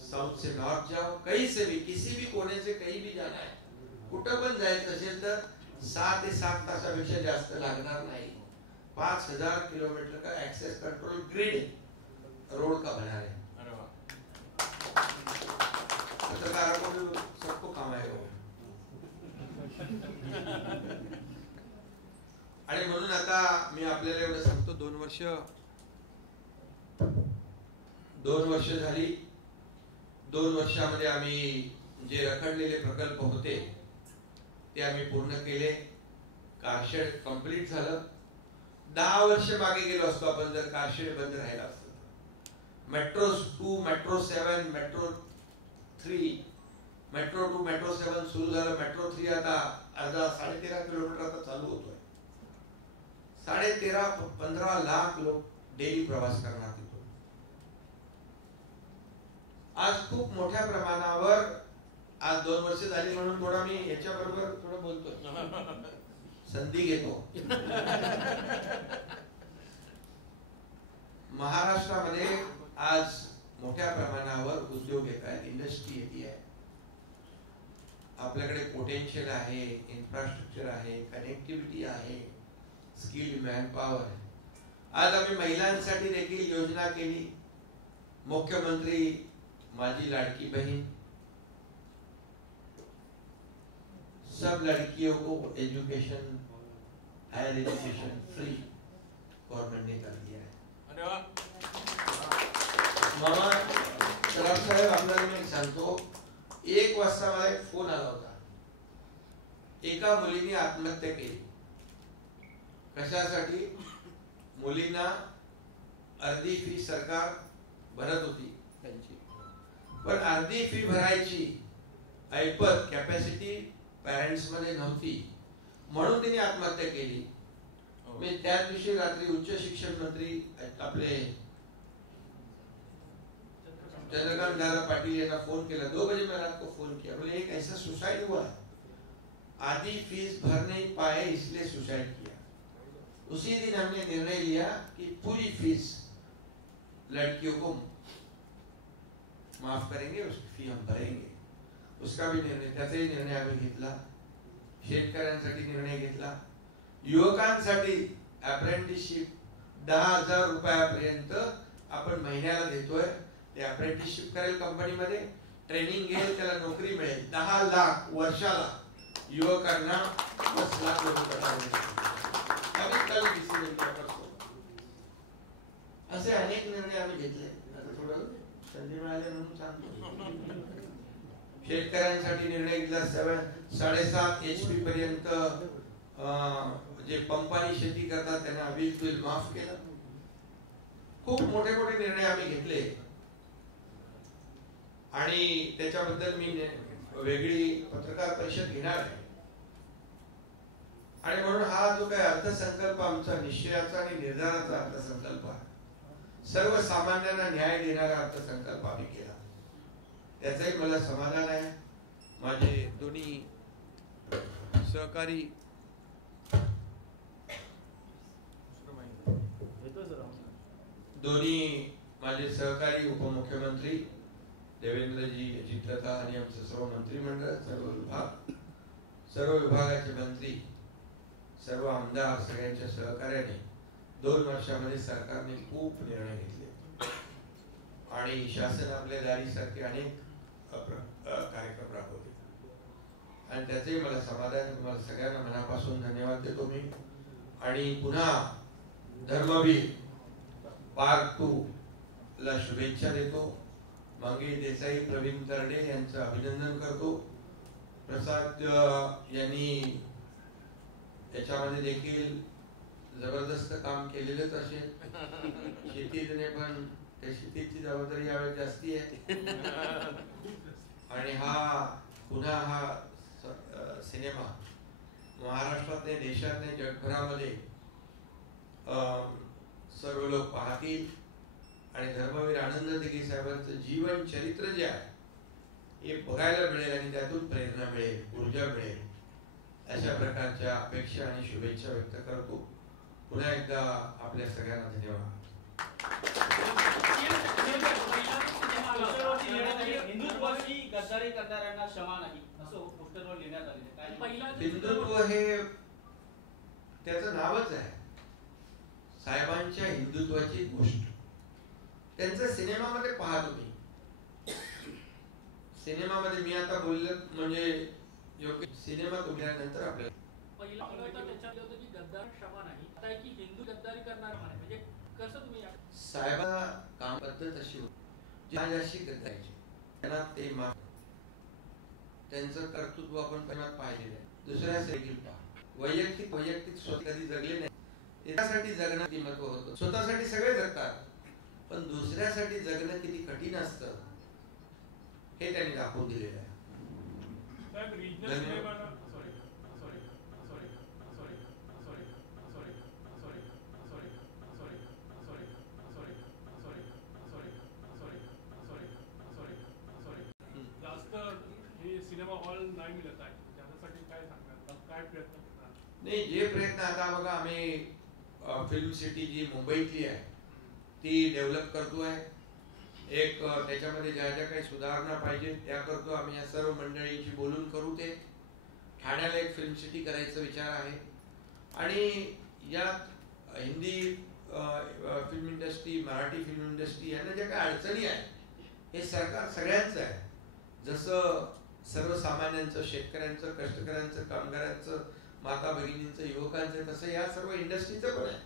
साउथ से नॉर्थ जाओ, कहीं से भी किसी भी कोने से कहीं भी जाना है, कुठं पण जायचं असेल तर 6 ते 7 तासापेक्षा जास्त लागणार नाही। 5000 किलोमीटर का एक्सेस कंट्रोल ग्रिड रोड का बना है। पत्रकारों को भी सबको काम आएगा। आणि म्हणून आता मी आपल्याला एवढं सांगतो, 2 वर्ष झाली। 2 वर्षामध्ये आम्ही जे रखडलेले प्रकल्प होते ते आम्ही पूर्ण केले. कारशेड कंप्लीट झालं. 10 वर्ष मागे गेलो असतो आपण जर कारशेड बंद राहिला असतो. Metro 2, metro 7, metro 3, metro 2, metro 7 सुरू झालं. मेट्रो 3 आता 13.5 किलोमीटर आता चालू होतोय. 13-15 लाख लोक डेली प्रवास करणार तिथून. आज खूप मोठ्या प्रमाणावर, आज 2 वर्ष झाली म्हणून थोडा मी याच्याबरोबर थोडं बोलतो, संधी घेतो. महाराष्ट्रामध्ये आज मोठ्या प्रमाणावर उद्योग येत आहेत, इंडस्ट्री येते आहे. आपल्याकडे पोटेन्शियल आहे, इन्फ्रास्ट्रक्चर आहे, कनेक्टिव्हिटी आहे, स्किल मॅनपॉवर आहे. आज आम्ही महिलांसाठी देखील योजना केली. मुख्यमंत्री माझी लाडकी बहन, सब लड़कियों को education, higher education free government ने कर दिया है. मामा सराफ साहेब, आपल्याला मी सांगतो, 1 वाजता मला एक फोन आला होता. एका मुलीने आत्महत्या केली. कशासाठी? मुलींना अर्धी फी सरकार भरत होती त्यांची, पण अर्धी फी भरायची ऐपत, कॅपॅसिटी पॅरेंट्स मध्ये नव्हती, म्हणून तिने आत्महत्या केली. मी त्याच दिवशी रात्री उच्च शिक्षण मंत्री आपले चंद्रकांत दादा पाटिल यांना फोन केला. 2 बजे मैं रात को फोन किया. बोले एक ऐसा सुसाइड हुआ है, आधी फीस भर नहीं पाए इसलिए सुसाइड किया. उसी दिन हमने निर्णय लिया कि पूरी फीस लड़कियों को माफ करेंगे, उसकी फी हम भरेंगे. उसका भी निर्णय, त्याचाही निर्णय आम्ही घेतला. शेतकऱ्यांसाठी निर्णय घेतला. युवकांसाठी अप्रेंटिसशिप 10,000 रुपयापर्यंत आपण महिन्याला देतोय. ते अप्रेंटिसशिप करेल कंपनीमध्ये, ट्रेनिंग घेईल, त्याला नोकरी मिळेल. 10 लाख वर्षाला युवकांना 10 लाख रुपये. असे अनेक निर्णय आम्ही घेतले. थोडं संधी मिळाली म्हणून सांगतो. शेतकऱ्यांसाठी निर्णय घेतला. 7.5 HP पर्यंत जे पंपानी शेती करतात त्यांना वीज बिल माफ केलं. खूप मोठे मोठे निर्णय आम्ही घेतले आणि त्याच्याबद्दल मी वेगळी पत्रकार परिषद घेणार आहे. आणि म्हणून हा जो काही अर्थसंकल्प आमचा निश्चयाचा आणि निर्धाराचा अर्थसंकल्प आहे, सर्वसामान्यांना न्याय देणारा अर्थसंकल्प आम्ही केला, त्याचंही मला समाधान आहे. माझे दोन्ही सहकारी उपमुख्यमंत्री देवेंद्रजी, अजितदादा आणि आमचं सर्व मंत्रिमंडळ, सर्व विभागाचे मंत्री, सर्व आमदार, सगळ्यांच्या सहकार्याने 2 वर्षामध्ये सरकारने खूप निर्णय घेतले आणि शासन आपल्या दारीसारखे अनेक कार्यक्रम राबवले आणि त्याचंही मला समाधान आहे. तुम्हाला सगळ्यांना मनापासून धन्यवाद देतो मी. आणि पुन्हा धर्मवीर पार्ट 2 ला शुभेच्छा देतो. मंगेश देसाई, प्रवीण तरडे यांचं अभिनंदन करतो. प्रसाद यांनी याच्यामध्ये देखील जबरदस्त काम केलेलंच असेल. शेतीने पण त्या शेतीची जबाबदारी यावेळी जास्ती आहे. आणि पुन्हा हा सिनेमा महाराष्ट्रात नाही, देशात नाही, जगभरामध्ये सर्व लोक पाहतील आणि धर्मवीर आनंद दिघे साहेबांचं जीवन चरित्र जे आहे हे बघायला मिळेल आणि त्यातून प्रेरणा मिळेल, ऊर्जा मिळेल, अशा प्रकारच्या अपेक्षा आणि शुभेच्छा व्यक्त करतो. पुन्हा एकदा आपल्या सगळ्यांना धन्यवाद. हिंदुत्वाची गद्दारी करणाऱ्यांना क्षमा नाही असं पोस्टरवर लिहिण्यात आले. हिंदुत्व हे त्याचं नावच आहे. साहेबांच्या हिंदुत्वाची गोष्ट त्यांच्या सिनेमामध्ये पहा तुम्ही. सिनेमामध्ये मी आता बोललो म्हणजे योग्य सिनेमा तुम्हाला आपल्याला पहिला त्याच्यात होतं की गद्दार क्षमा नाही, आता आहे की हिंदू गद्दारी करणार म्हणे. म्हणजे कसं तुम्ही साहेबा काम पद्धत अशी होती अशी गद्दारीची त्यांना ते त्यांचं कर्तृत्व आपण पाहिलेलं आहे. दुसऱ्यासाठी वैयक्तिक स्वतः कधी जगले नाही. त्यासाठी जगणं किती महत्व होतं. स्वतःसाठी सगळे जगतात, पण दुसऱ्यासाठी जगणं किती कठीण असतं हे त्यांनी दाखवून दिलेलं आहे. सिनेमा हॉल नाही मिळत आहे, त्यासाठी काय सांगणार, काय प्रयत्न करणार? नाही, जे प्रयत्न आता बघा आम्ही फिल्म सिटी जी मुंबईतली आहे ती डेव्हलप करतोय. एक त्याच्यामध्ये ज्या ज्या काही सुधारणा पाहिजे त्या करतो आम्ही. या सर्व मंडळींशी बोलून करू. ते ठाण्याला एक फिल्म सिटी करायचा विचार आहे. आणि यात Hindi film industry, Marathi film industry यांना ज्या काही अडचणी आहेत हे सरकार सगळ्यांचं आहे. जसं सर्वसामान्यांचं, शेतकऱ्यांचं, कष्टकऱ्यांचं, कामगारांचं, माता भगिनींचं, युवकांचं, तसं या सर्व इंडस्ट्रीचं पण आहे.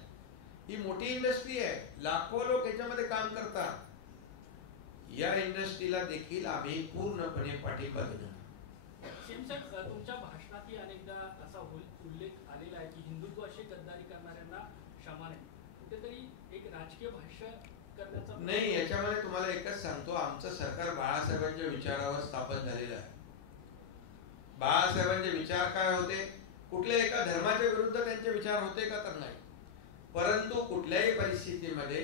ही मोठी इंडस्ट्री आहे, लाखो लोक याच्यामध्ये काम करतात. या इंडस्ट्रीला देखील आम्ही पूर्णपणे पाठिंबा देणार. तुमच्या भाषणातही अनेकदा असा उल्लेख आलेला आहे की हिंदुत्वाशी गद्दारी करणाऱ्यांना क्षमा नाही. कुठेतरी एक राजकीय भाष्य करण्याचा नाही. याच्यामध्ये तुम्हाला एकच सांगतो, आमचं सरकार बाळासाहेबांच्या विचारावर स्थापन झालेलं आहे. बाळासाहेबांचे विचार काय होते? कुठल्या एका धर्माच्या विरुद्ध त्यांचे विचार होते का? तर नाही. परंतु कुठल्याही परिस्थितीमध्ये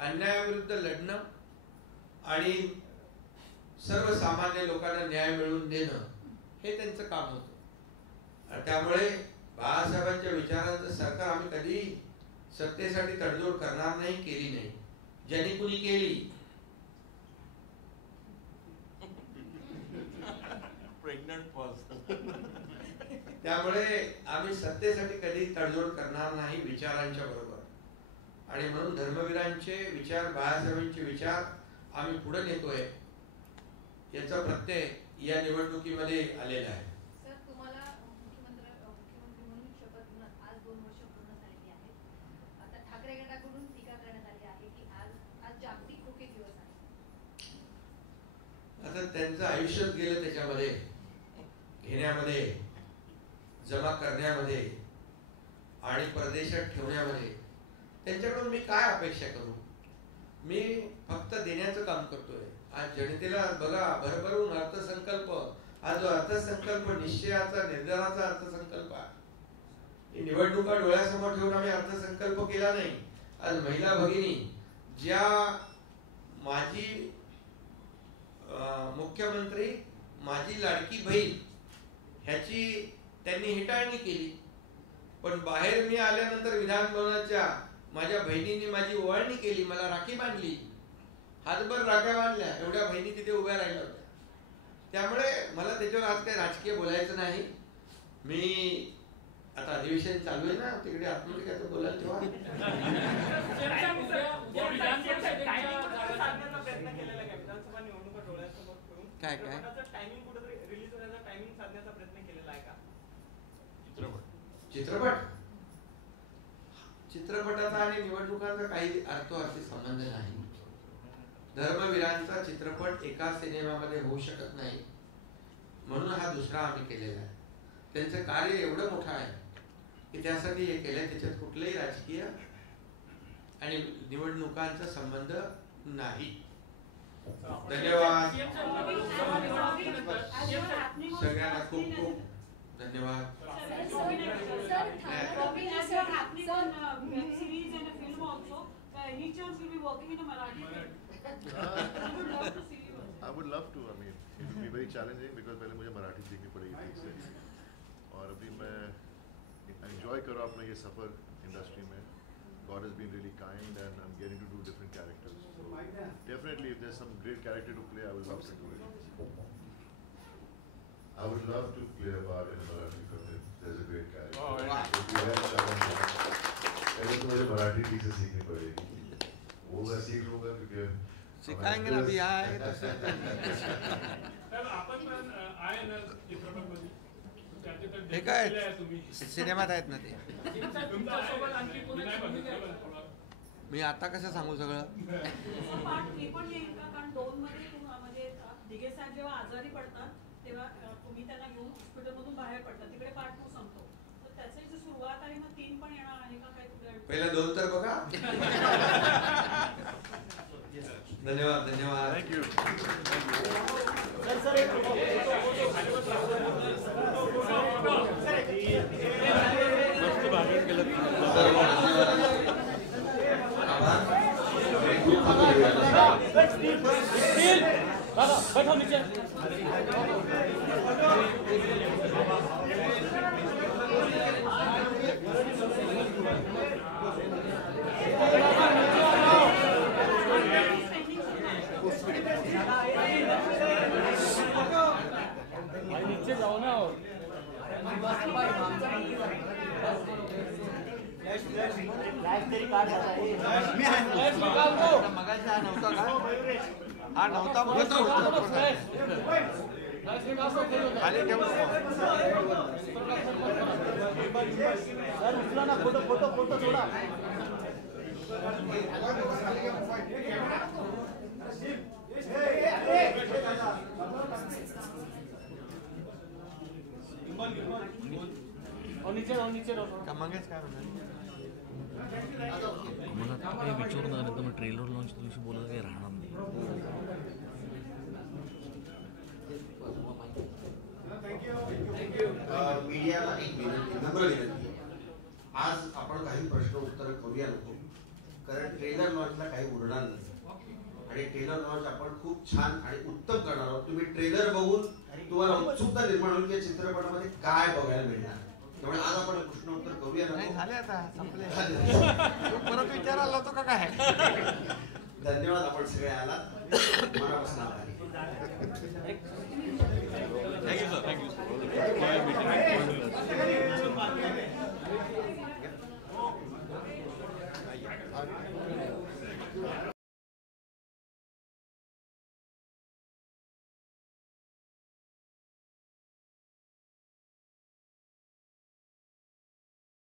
अन्यायाविरुद्ध लढणं आणि सर्वसामान्य लोकांना न्याय मिळवून देणं हे त्यांचं काम होतं. त्यामुळे बाळासाहेबांच्या विचारांचं सरकार आम्ही कधी सत्तेसाठी तडजोड करणार नाही, केली नाही. ज्यांनी कुणी केली त्यामुळे आम्ही सत्तेसाठी कधी तडजोड करणार नाही विचारांच्या बरोबर. आणि म्हणून धर्मवीरांचे विचार, बाळासाहेबांचे विचार आम्ही पुढे नेतोय. याचा प्रत्यय या निवडणुकीमध्ये आलेला आहे. सर, तुम्हाला मुख्यमंत्री म्हणून शपथ आज 2 वर्ष पूर्ण झालेली आहेत. आता ठाकरे गटाकडून टीका करण्यात आली आहे की आज जागतिक खोके दिवस आहे. आता त्यांचं आयुष्यच गेलं त्याच्यामध्ये, घेण्यामध्ये, जमा करण्यामध्ये आणि परदेशात ठेवण्यामध्ये. त्यांच्याकडून मी काय अपेक्षा करू? मी फक्त देण्याचं काम करतोय. आज जनतेला बघा, भरभरून अर्थसंकल्प, हा जो अर्थसंकल्प निश्चयाचा, निर्धाराचा अर्थसंकल्प आहे. निवडणुका डोळ्यासमोर ठेवून आम्ही अर्थसंकल्प केला नाही. आज महिला भगिनी ज्या माझी मुख्यमंत्री, माझी लाडकी बहीण ह्याची त्यांनी हिटाळणी केली. पण बाहेर मी आल्यानंतर विधान भवनाच्या माझ्या बहिणींनी माझी ओवाळणी केली, मला राखी बांधली, हातभर राख्या बांधल्या. एवढ्या बहिणी तिथे उभ्या राहिल्या होत्या. त्यामुळे मला त्याच्यावर आज काही राजकीय बोलायचं नाही. मी आता अधिवेशन चालू आहे ना, तिकडे आतमध्ये काय बोलायला तेव्हा काय काय चित्रपटाचा आणि निवडणुकांचा काही अर्थार्थी संबंध नाही. धर्मवीरांचा चित्रपट एका सिनेमामध्ये होऊ शकत नाही, म्हणून हा दुसरा आम्ही केलेला आहे. त्यांचं कार्य एवढं मोठं आहे की त्यासाठी हे केलंय. त्याच्यात कुठलेही राजकीय आणि निवडणुकांचा संबंध नाही. धन्यवाद सगळ्यांना, खूप खूप धन्यवाद. I would love to. I mean, it would be very challenging because पहले मुझे मराठी सीखनी पड़ेगी ठीक से. और अभी मैं enjoy कर रहा हूँ अपना ये सफर इंडस्ट्री में. God has been really kind and I'm getting to do different characters. So definitely, if there's some great character to play, I would love to do it. I would love to play a part in a Marathi film if there's a great character. It would be very challenging. पहले तो मुझे मराठी ठीक से सीखनी पड़ेगी. वो मैं सीख लूँगा क्योंकि सिखाएंगे ना, अभी आए तो हे काय सिनेमात आहेत ना ते. मी आता कसं सांगू सगळं? पण येईल का? कारण 2 मध्ये म्हणजे दिघे साहेब जेव्हा आजारी पडतात तेव्हा तुम्ही त्यांना घेऊन हॉस्पिटलमधून मधून बाहेर पडतात तिकडे पार्ट 2 संपतो तर त्याची जी सुरुवात आहे मग 3 पण येणार आहे का काय तुझ्या पहिल्या 2 तर बघा. धन्यवाद धन्यवाद. थँक्यू. बैठो नीचे. नीचे जाओ ना. और हा नव्हता खाली ठेवून फोटो फोटो फोटो थोड़ा. नीचे का मंगेश काय म्हणणार? मला काही विचारू नका नाही तर मग ट्रेलर लॉन्च दिवशी बोलायला काही राहणार नाही. मीडियाला एक विनंती, नम्र विनंती आहे. आज आपण काही प्रश्न उत्तर करूया नको, कारण ट्रेलर लॉन्चला काही उरणार नाही आणि ट्रेलर लॉन्च आपण खूप छान आणि उत्तम करणार आहोत. तुम्ही ट्रेलर बघून तुम्हाला उत्सुकता निर्माण होईल की चित्रपटामध्ये काय बघायला मिळणार. त्यामुळे आज आपण प्रश्न उत्तर करूया नाही नको. झाले आता संपले. परत विचारायला होतो का काय? धन्यवाद, आपण सगळे आलात. मनापासून आभारी. Thank you sir. थँक्यू.